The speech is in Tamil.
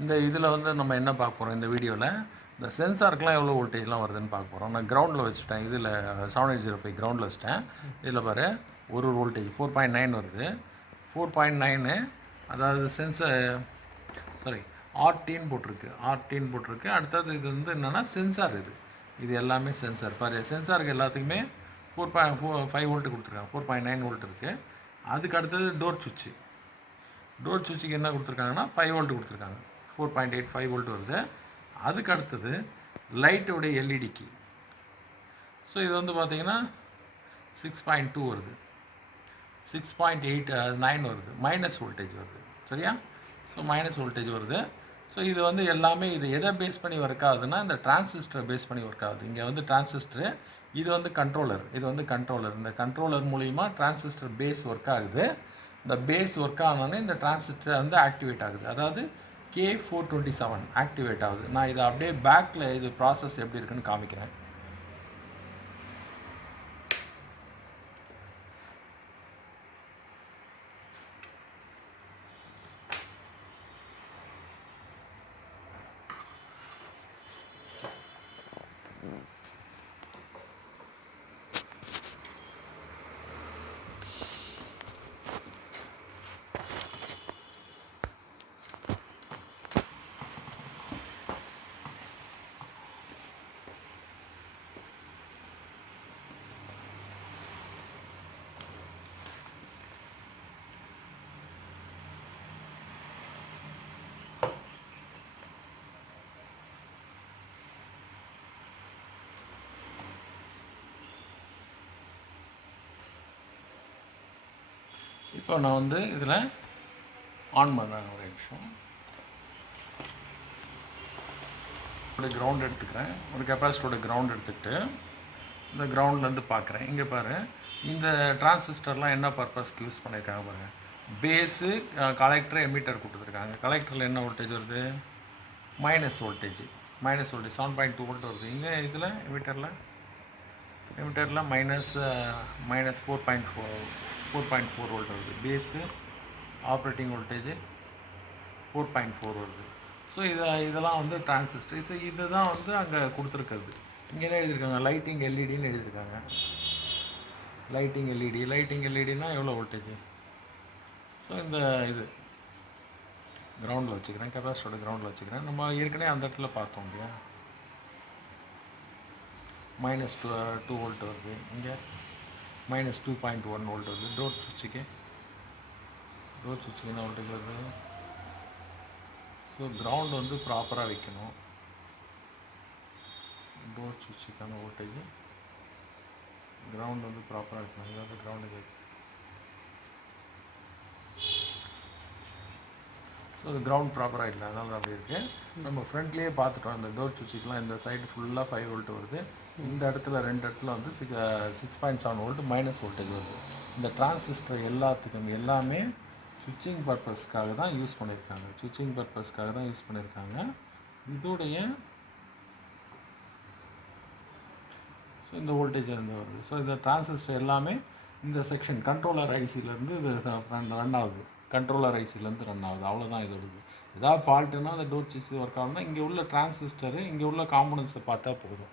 இந்த இதில் வந்து நம்ம என்ன பார்க்க போகிறோம் இந்த வீடியோவில், இந்த சென்சாருக்குலாம் எவ்வளோ வோல்டேஜ்லாம் வருதுன்னு பார்க்க போகிறோம். நான் கிரவுண்டில் வச்சுட்டேன், இதில் 7805 கிரவுண்டில் வச்சுட்டேன். இதில் பாரு ஒரு வோல்டேஜ் 4.9 வருது. 4.9 அதாவது ஆர்டின்னு போட்டிருக்கு. அடுத்தது இது வந்து என்னென்னா சென்சார், இது எல்லாமே சென்சார். பாரு சென்சாருக்கு எல்லாத்துக்குமே 4.5 வோல்ட்டு கொடுத்துருக்காங்க. 4.9 வோல்ட் இருக்குது. அதுக்கு அடுத்தது டோர் சுவிட்சுக்கு என்ன கொடுத்துருக்காங்கன்னா 5 வோல்ட் கொடுத்துருக்காங்க. 4.85 வோல்ட் வருது. அதுக்கு அடுத்தது லைட்டுடைய எல்இடிக்கு. ஸோ இது வந்து பார்த்திங்கன்னா 6.2 வருது, 6.89 வருது, மைனஸ் வோல்டேஜ் வருது. சரியா? ஸோ மைனஸ் வோல்டேஜ் வருது. ஸோ இது வந்து எல்லாமே இது எதை பேஸ் பண்ணி ஒர்க் ஆகுதுன்னா இந்த டிரான்சிஸ்டரை பேஸ் பண்ணி ஒர்க் ஆகுது. இங்கே வந்து டிரான்சிஸ்டரு, இது வந்து கண்ட்ரோலர். இந்த கண்ட்ரோலர் மூலிமா டிரான்சிஸ்டர் பேஸ் ஒர்க் ஆகுது. இந்த பேஸ் ஒர்க் ஆனோடனே இந்த டிரான்சிஸ்டர் வந்து ஆக்டிவேட் ஆகுது. அதாவது K427 ஆக்டிவேட் ஆகுது. நான் இதை அப்படியே பேக்கில் இது ப்ராசஸ் எப்படி இருக்குன்னு காமிக்கிறேன். இப்போ நான் வந்து இதில் ஆன் பண்ணுறேன். ஒரு நிமிஷம். கிரவுண்ட் எடுத்துக்கிறேன். ஒரு கெப்பாசிட்டரோட கிரவுண்ட் எடுத்துக்கிட்டு இந்த கிரவுண்ட்லேருந்து பார்க்குறேன். இங்கே பாரு, இந்த டிரான்சிஸ்டர்லாம் என்ன பர்பஸ்க்கு யூஸ் பண்ணியிருக்காங்க பாருங்கள். பேஸு, கலெக்டர், எமிட்டர் கொடுத்துருக்காங்க. கலெக்டரில் என்ன வோல்டேஜ் வருது? மைனஸ் வோல்டேஜ் 7.2 வோல்ட் வருது. இங்கே இதில் எமிட்டரில் மைனஸ் 4.4 வோல்ட் வருது. பேஸு ஆப்ரேட்டிங் வோல்டேஜ் 4.4 வருது. ஸோ இதெல்லாம் வந்து டிரான்சிஸ்டர். ஸோ இதுதான் வந்து அங்கே கொடுத்துருக்கிறது. இங்கே என்ன எழுதியிருக்காங்க? லைட்டிங் எல்இடின்னு எழுதியிருக்காங்க. லைட்டிங் எல்இடினா எவ்வளோ வோல்டேஜ்? ஸோ இந்த இது கிரவுண்டில் வச்சுக்கிறேன், கெப்பாசிட்டரோட கிரவுண்டில் வச்சுக்கிறேன். நம்ம ஏற்கனவே அந்த இடத்துல பார்த்தோம் இல்லையா, -2 வோல்ட் வருது. இங்கே -2.1 வோல்ட் வருது. டோர் சுவிட்சுக்கு என்ன வோல்டேஜ் வருது? ஸோ கிரவுண்ட் வந்து ப்ராப்பராக வைக்கணும். டோர் சுவிட்சுக்கான வோல்டேஜ் கிரவுண்ட் வந்து ப்ராப்பராக வைக்கணும். இதாவது கிரவுண்டுக்கு ஸோ அது கிரவுண்ட் ப்ராப்பராக இல்லை, அதனால தான் அப்படி இருக்குது. நம்ம ஃப்ரண்ட்லேயே பார்த்துட்டோம். இந்த டோர் சுவிட்சுக்கெலாம் இந்த சைடு ஃபுல்லாக 5 வோல்ட் வருது. இந்த இடத்துல 2 இடத்துல வந்து 6.7 வோல்ட் மைனஸ் வோல்டேஜ் வருது. இந்த டிரான்சிஸ்டர் எல்லாமே சுவிட்சிங் பர்பஸ்க்காக தான் யூஸ் பண்ணியிருக்காங்க. இதோடைய ஸோ இந்த வோல்டேஜ் வந்து வருது. ஸோ இந்த டிரான்சிஸ்டர் எல்லாமே இந்த செக்ஷன் கண்ட்ரோலர் ஐசிலேருந்து இது ரன் ஆகுது. அவ்வளோதான் இது வருது. ஏதாவது ஃபால்ட்டுன்னா அந்த டோர் சுவிட்ச் ஒர்க் ஆகுதுன்னா இங்கே உள்ள டிரான்சிஸ்டரு, இங்கே உள்ள காம்பனன்ட்ஸை பார்த்தா போதும்.